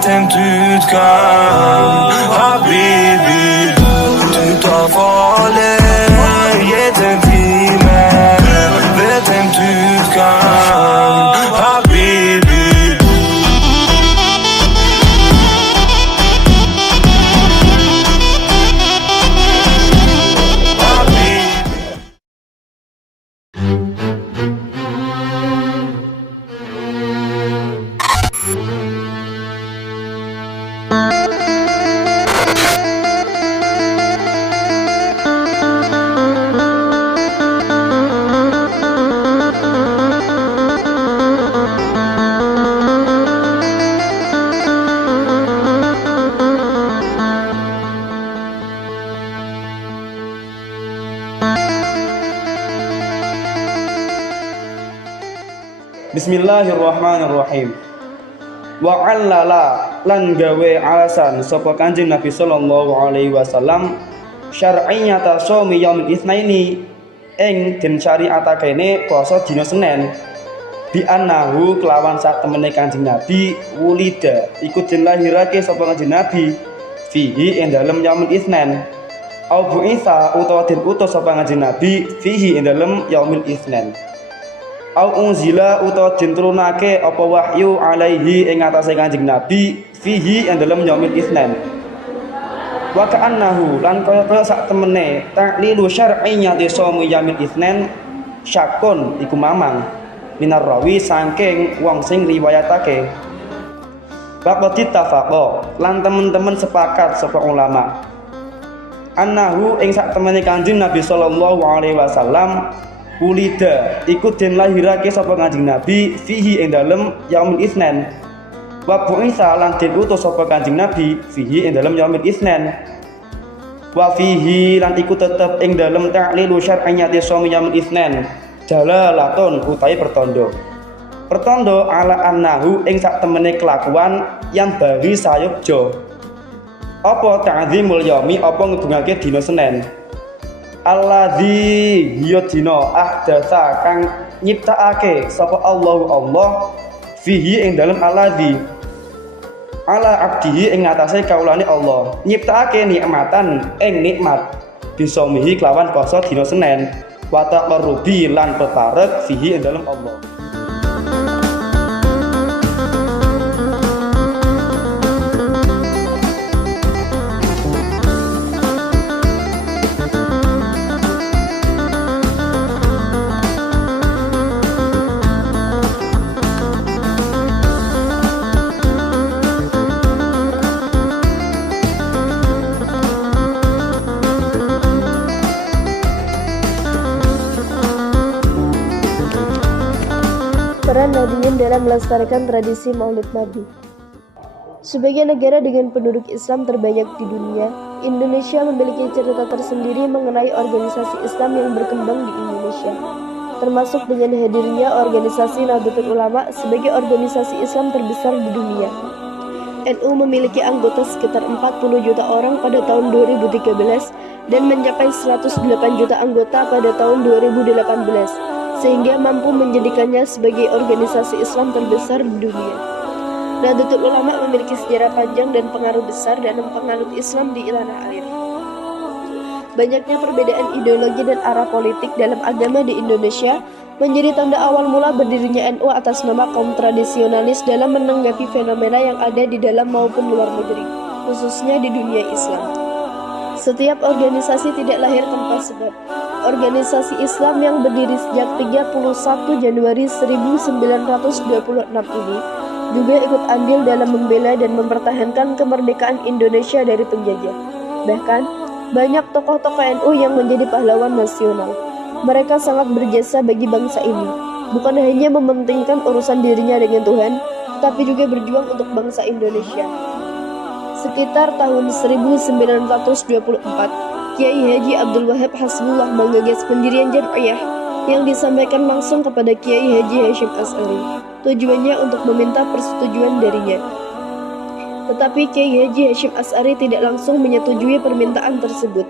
t'aime, tu te calmes. Habibi, tu t'as volé, yetenime. Je t'aime, tu te calmes. Habibi. Bismillahirrahmanirrahim. Wa 'allala lan gawe alasan sapa Kanjeng Nabi sallallahu alaihi wasallam syar'iyyata shaumi yaumil itsnaini ing den syariatake kene puasa dina Senin bi annahu kelawan sak temene Kanjeng Nabi wulida iku den lahirake sapa Kanjeng Nabi fihi ing dalem yaumil itsnain au bu'itsa utawa den utus sapa Kanjeng Nabi fihi ing dalem yaumil itsnain au unzila utawa den turunake apa wahyu alaihi ing atase Kanjeng Nabi fihi ing dalem yaumil itsnain wa ka'annahu lan kaya sak temene ta'lilu syar'iyyati shaumi yaumil itsnain syakun iku mamang minar rawi saking wong sing riwayatake baqati tafaqo lan temen-temen sepakat sapa ulama annahu ing sak temene Kanjeng Nabi sallallahu alaihi wasallam ulida iku den lahirake sapa Kanjeng Nabi fihi ing dalem yaumil itsnain wa bu'itsa lan den utus sapa Kanjeng Nabi fihi ing dalem yaumil itsnain wa fihi lan iku tetep ing dalem ta'lilu syar'iyyati shaumi yaumil itsnain dalalatun utawi pertondo ala annahu ing sak temene kelakuan yang bagi sayukjo apa ta'zimul yaumi apa ngedungake dina Senin alladzi hiya dina ahdatsa kang nyiptakake sapa Allah fihi ing dalem alladzi ala abdihi ing atase kaulane Allah nyiptakake nikmatan ing nikmat bisaumihi kelawan poso dina Senin wa taqarrubi lan peparek fihi ing dalem Allah. Peran Nahdliyin dalam melestarikan tradisi Maulid Nabi. Sebagai negara dengan penduduk Islam terbanyak di dunia, Indonesia memiliki cerita tersendiri mengenai organisasi Islam yang berkembang di Indonesia, termasuk dengan hadirnya organisasi Nahdlatul Ulama sebagai organisasi Islam terbesar di dunia. NU memiliki anggota sekitar 40 juta orang pada tahun 2013 dan mencapai 108 juta anggota pada tahun 2018. Sehingga mampu menjadikannya sebagai organisasi Islam terbesar di dunia. Nahdlatul Ulama memiliki sejarah panjang dan pengaruh besar dalam penganut Islam di tanah air. Banyaknya perbedaan ideologi dan arah politik dalam agama di Indonesia menjadi tanda awal mula berdirinya NU atas nama kaum tradisionalis dalam menanggapi fenomena yang ada di dalam maupun luar negeri, khususnya di dunia Islam. Setiap organisasi tidak lahir tanpa sebab. Organisasi Islam yang berdiri sejak 31 Januari 1926 ini juga ikut andil dalam membela dan mempertahankan kemerdekaan Indonesia dari penjajah. Bahkan, banyak tokoh-tokoh NU yang menjadi pahlawan nasional. Mereka sangat berjasa bagi bangsa ini, bukan hanya mementingkan urusan dirinya dengan Tuhan, tetapi juga berjuang untuk bangsa Indonesia. Sekitar tahun 1924, Kiai Haji Abdul Wahab Hasbullah menggagas pendirian Jam'iyah yang disampaikan langsung kepada Kiai Haji Hasyim Asy'ari. Tujuannya untuk meminta persetujuan darinya. Tetapi Kiai Haji Hasyim Asy'ari tidak langsung menyetujui permintaan tersebut.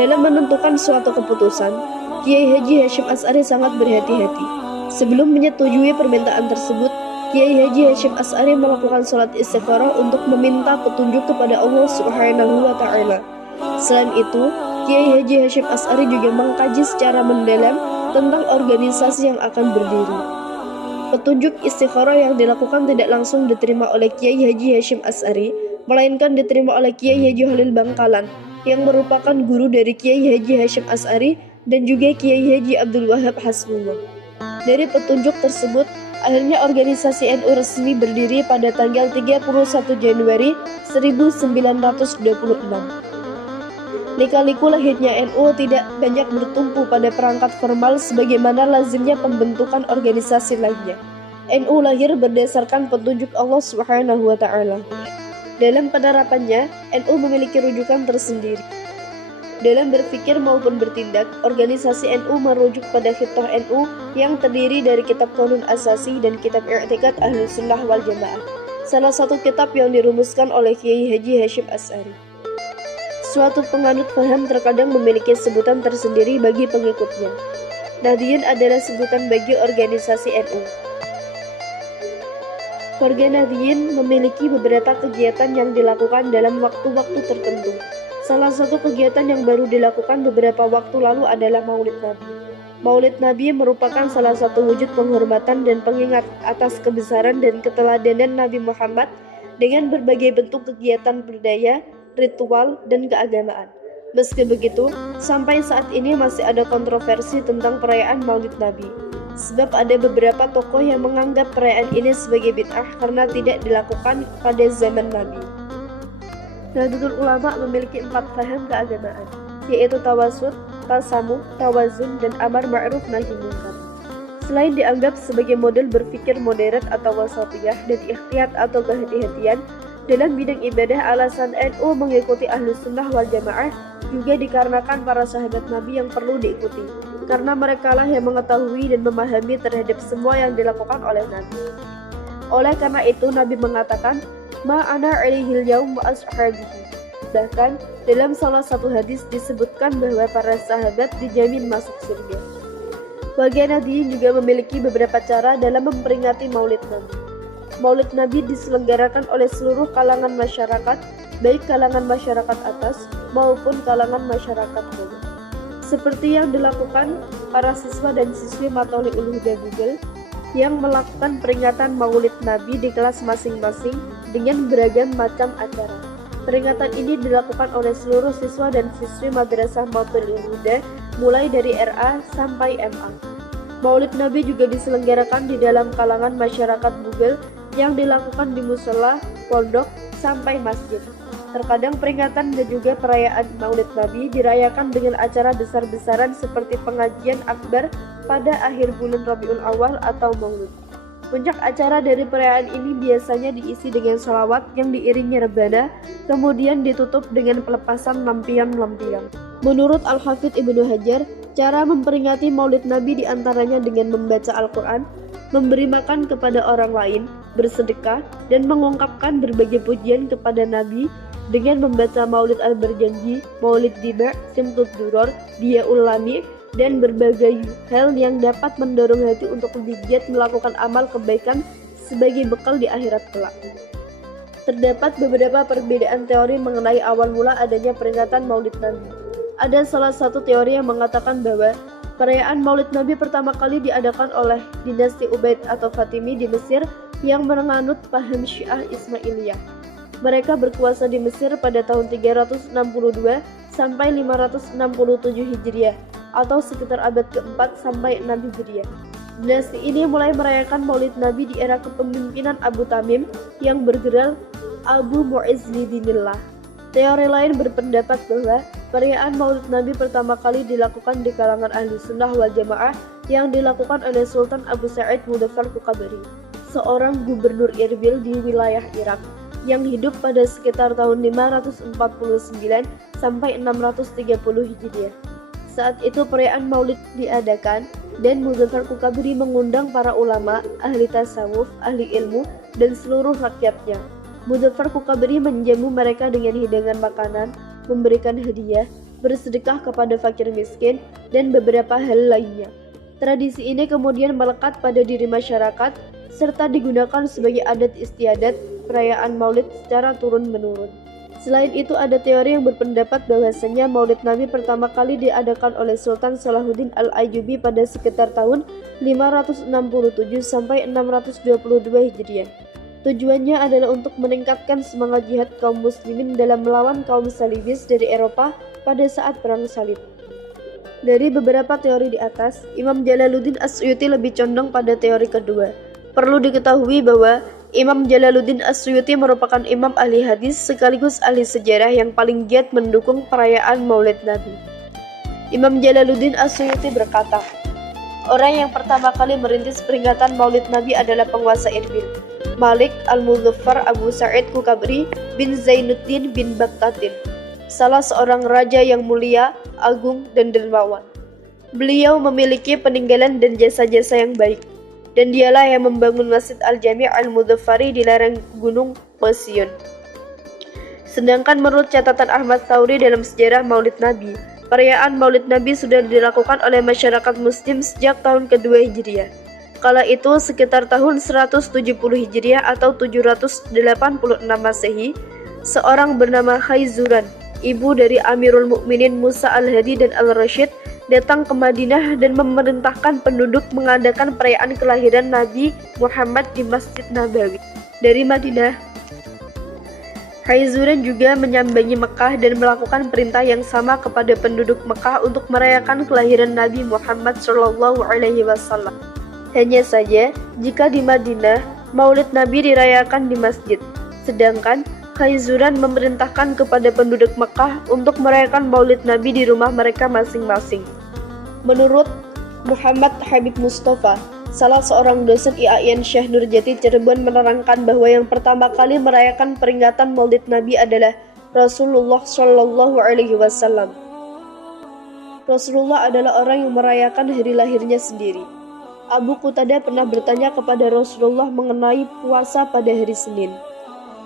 Dalam menentukan suatu keputusan, Kiai Haji Hasyim Asy'ari sangat berhati-hati. Sebelum menyetujui permintaan tersebut, Kiai Haji Hasyim Asy'ari melakukan sholat istikharah untuk meminta petunjuk kepada Allah Subhanahu wa Ta'ala. Selain itu, Kiai Haji Hasyim Asy'ari juga mengkaji secara mendalam tentang organisasi yang akan berdiri. Petunjuk istikharah yang dilakukan tidak langsung diterima oleh Kiai Haji Hasyim Asy'ari, melainkan diterima oleh Kiai Haji Khalil Bangkalan yang merupakan guru dari Kiai Haji Hasyim Asy'ari dan juga Kiai Haji Abdul Wahab Hasbullah. Dari petunjuk tersebut, akhirnya organisasi NU resmi berdiri pada tanggal 31 Januari 1926. Lika-liku lahirnya NU tidak banyak bertumpu pada perangkat formal sebagaimana lazimnya pembentukan organisasi lainnya. NU lahir berdasarkan petunjuk Allah Subhanahu wa Ta'ala. Dalam penerapannya, NU memiliki rujukan tersendiri. Dalam berpikir maupun bertindak, organisasi NU merujuk pada Fitrah NU yang terdiri dari Kitab Qanun Asasi dan Kitab I'tiqad Ahlus Sunnah wal Jamaah. Salah satu kitab yang dirumuskan oleh Kiai Haji Hasyim Asy'ari. Suatu penganut paham terkadang memiliki sebutan tersendiri bagi pengikutnya. Nahdliyin adalah sebutan bagi organisasi NU. Warga Nahdliyin memiliki beberapa kegiatan yang dilakukan dalam waktu-waktu tertentu. Salah satu kegiatan yang baru dilakukan beberapa waktu lalu adalah Maulid Nabi. Maulid Nabi merupakan salah satu wujud penghormatan dan pengingat atas kebesaran dan keteladanan Nabi Muhammad dengan berbagai bentuk kegiatan budaya, ritual, dan keagamaan. Meski begitu, sampai saat ini masih ada kontroversi tentang perayaan Maulid Nabi. Sebab ada beberapa tokoh yang menganggap perayaan ini sebagai bid'ah karena tidak dilakukan pada zaman Nabi. Nahdlatul Ulama memiliki 4 faham keagamaan, yaitu tawasud, tasamuh, tawazun, dan amar ma'ruf nahi munkar. Selain dianggap sebagai model berpikir moderat atau wasatiyah dan ikhtiyat atau kehati-hatian dalam bidang ibadah, alasan NU mengikuti Ahlus Sunnah wal Jamaah juga dikarenakan para sahabat Nabi yang perlu diikuti, karena merekalah yang mengetahui dan memahami terhadap semua yang dilakukan oleh Nabi. Oleh karena itu, Nabi mengatakan, "Ma ana alaihil yaum wa ashabihi." Bahkan dalam salah satu hadis disebutkan bahwa para sahabat dijamin masuk surga. Warga Nahdliyin juga memiliki beberapa cara dalam memperingati Maulid Nabi. Maulid Nabi diselenggarakan oleh seluruh kalangan masyarakat, baik kalangan masyarakat atas maupun kalangan masyarakat bawah. Seperti yang dilakukan para siswa dan siswi Matoli'ul Huda Google yang melakukan peringatan Maulid Nabi di kelas masing-masing dengan beragam macam acara. Peringatan ini dilakukan oleh seluruh siswa dan siswi Madrasah Matoli'ul Huda mulai dari RA sampai MA. Maulid Nabi juga diselenggarakan di dalam kalangan masyarakat Google yang dilakukan di musola, pondok, sampai masjid. Terkadang peringatan dan juga perayaan Maulid Nabi dirayakan dengan acara besar-besaran seperti pengajian akbar pada akhir bulan Rabiul Awal atau Maulud. Puncak acara dari perayaan ini biasanya diisi dengan shalawat yang diiringi rebana, kemudian ditutup dengan pelepasan lampion-lampion. Menurut Al-Hafidz Ibnu Hajar, cara memperingati Maulid Nabi diantaranya dengan membaca Al-Quran, memberi makan kepada orang lain, bersedekah, dan mengungkapkan berbagai pujian kepada Nabi dengan membaca Maulid Al-Berjanji, Maulid Diba', Simtud Duror, Diyaul Lami, dan berbagai hal yang dapat mendorong hati untuk lebih giat melakukan amal kebaikan sebagai bekal di akhirat kelak. Terdapat beberapa perbedaan teori mengenai awal mula adanya peringatan Maulid Nabi. Ada salah satu teori yang mengatakan bahwa perayaan Maulid Nabi pertama kali diadakan oleh dinasti Ubaid atau Fatimi di Mesir yang menganut paham Syiah Ismailiyah. Mereka berkuasa di Mesir pada tahun 362 sampai 567 Hijriah atau sekitar abad ke-4 sampai 6 Hijriah. Dinasti ini mulai merayakan Maulid Nabi di era kepemimpinan Abu Tamim yang bergerak Abu Mu'izz Lidinillah. Teori lain berpendapat bahwa perayaan Maulid Nabi pertama kali dilakukan di kalangan Ahli Sunnah wal Jamaah yang dilakukan oleh Sultan Abu Sa'id Muzaffar Kukabari, seorang gubernur Irbil di wilayah Irak yang hidup pada sekitar tahun 549 sampai 630 Hijriah. Saat itu perayaan Maulid diadakan dan Muzaffar Kukabari mengundang para ulama, ahli tasawuf, ahli ilmu, dan seluruh rakyatnya. Muzaffar Kukabari menjamu mereka dengan hidangan makanan, memberikan hadiah, bersedekah kepada fakir miskin, dan beberapa hal lainnya. Tradisi ini kemudian melekat pada diri masyarakat serta digunakan sebagai adat istiadat perayaan Maulid secara turun-menurun. Selain itu, ada teori yang berpendapat bahwasanya Maulid Nabi pertama kali diadakan oleh Sultan Salahuddin Al-Ayyubi pada sekitar tahun 567 sampai 622 Hijriah. Tujuannya adalah untuk meningkatkan semangat jihad kaum muslimin dalam melawan kaum salibis dari Eropa pada saat Perang Salib. Dari beberapa teori di atas, Imam Jalaluddin As-Suyuti lebih condong pada teori kedua. Perlu diketahui bahwa Imam Jalaluddin As-Suyuti merupakan imam ahli hadis sekaligus ahli sejarah yang paling giat mendukung perayaan Maulid Nabi. Imam Jalaluddin As-Suyuti berkata, orang yang pertama kali merintis peringatan Maulid Nabi adalah penguasa Irbil, Malik Al-Muzaffar Abu Sa'id Kukabri bin Zainuddin bin Baktatin, salah seorang raja yang mulia, agung, dan dermawan. Beliau memiliki peninggalan dan jasa-jasa yang baik, dan dialah yang membangun Masjid Al-Jami' Al-Muzaffari di lereng Gunung Pesion. Sedangkan menurut catatan Ahmad Tsauri dalam sejarah Maulid Nabi, perayaan Maulid Nabi sudah dilakukan oleh masyarakat muslim sejak tahun kedua Hijriah. Kala itu sekitar tahun 170 Hijriah atau 786 Masehi, seorang bernama Khaizuran, ibu dari Amirul Mukminin Musa Al-Hadi dan Al-Rashid, datang ke Madinah dan memerintahkan penduduk mengadakan perayaan kelahiran Nabi Muhammad di Masjid Nabawi. Dari Madinah, Khaizuran juga menyambangi Mekah dan melakukan perintah yang sama kepada penduduk Mekah untuk merayakan kelahiran Nabi Muhammad SAW. Hanya saja, jika di Madinah, Maulid Nabi dirayakan di masjid, sedangkan Khaizuran memerintahkan kepada penduduk Mekah untuk merayakan Maulid Nabi di rumah mereka masing-masing. Menurut Muhammad Habib Mustafa, salah seorang dosen IAIN Syekh Nurjati Cirebon, menerangkan bahwa yang pertama kali merayakan peringatan Maulid Nabi adalah Rasulullah Shallallahu Alaihi Wasallam. Rasulullah adalah orang yang merayakan hari lahirnya sendiri. Abu Qutadah pernah bertanya kepada Rasulullah mengenai puasa pada hari Senin.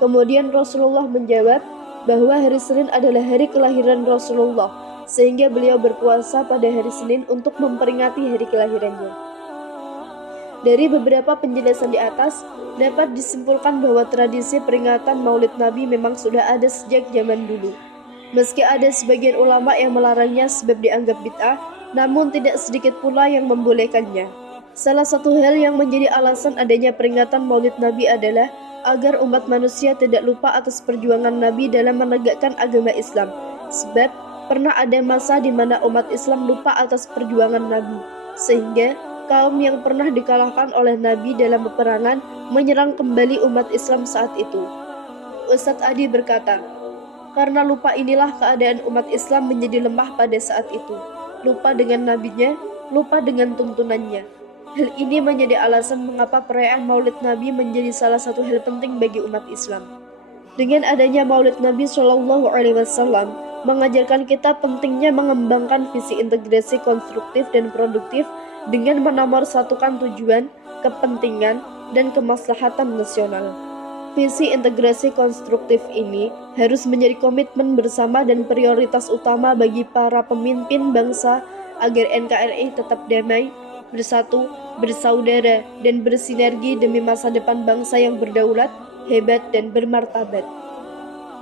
Kemudian Rasulullah menjawab bahwa hari Senin adalah hari kelahiran Rasulullah, sehingga beliau berpuasa pada hari Senin untuk memperingati hari kelahirannya. Dari beberapa penjelasan di atas, dapat disimpulkan bahwa tradisi peringatan Maulid Nabi memang sudah ada sejak zaman dulu. Meski ada sebagian ulama yang melarangnya sebab dianggap bid'ah, namun tidak sedikit pula yang membolehkannya. Salah satu hal yang menjadi alasan adanya peringatan Maulid Nabi adalah agar umat manusia tidak lupa atas perjuangan Nabi dalam menegakkan agama Islam. Sebab pernah ada masa di mana umat Islam lupa atas perjuangan Nabi, sehingga kaum yang pernah dikalahkan oleh Nabi dalam peperangan menyerang kembali umat Islam saat itu. Ustadz Adi berkata, karena lupa inilah keadaan umat Islam menjadi lemah pada saat itu. Lupa dengan nabinya, lupa dengan tuntunannya. Hal ini menjadi alasan mengapa perayaan Maulid Nabi menjadi salah satu hal penting bagi umat Islam. Dengan adanya Maulid Nabi Shallallahu Alaihi Wasallam mengajarkan kita pentingnya mengembangkan visi integrasi konstruktif dan produktif dengan menomorsatukan tujuan, kepentingan, dan kemaslahatan nasional. Visi integrasi konstruktif ini harus menjadi komitmen bersama dan prioritas utama bagi para pemimpin bangsa agar NKRI tetap damai, bersatu, bersaudara, dan bersinergi demi masa depan bangsa yang berdaulat, hebat, dan bermartabat.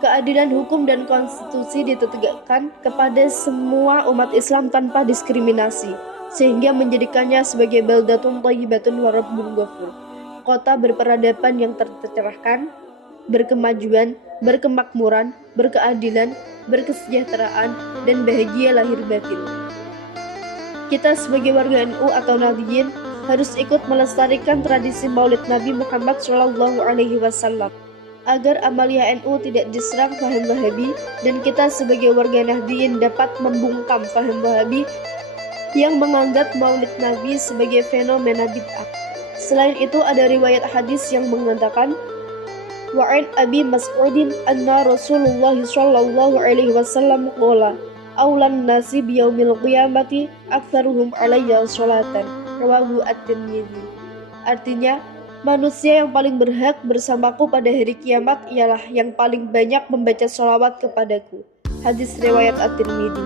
Keadilan hukum dan konstitusi ditegakkan kepada semua umat Islam tanpa diskriminasi, sehingga menjadikannya sebagai baldatun thayyibatun wa rabbun ghafur, kota berperadaban yang tercerahkan, berkemajuan, berkemakmuran, berkeadilan, berkesejahteraan, dan bahagia lahir batin. Kita sebagai warga NU atau Nahdiyin harus ikut melestarikan tradisi Maulid Nabi Muhammad Shallallahu Alaihi Wasallam agar amalia NU tidak diserang paham Wahabi, dan kita sebagai warga Nahdiyin dapat membungkam paham Wahabi yang menganggap Maulid Nabi sebagai fenomena bid'ah. Selain itu, ada riwayat hadis yang mengatakan, wa'an Abi Mas'udin anna Rasulullah Shallallahu Alaihi Wasallam qala aulan nasi biyaumil qiyamati aktsaruhum alayya sholatan, rawahu at-Tirmidzi. Artinya, manusia yang paling berhak bersamaku pada hari kiamat ialah yang paling banyak membaca sholawat kepadaku. Hadis riwayat at-Tirmidzi.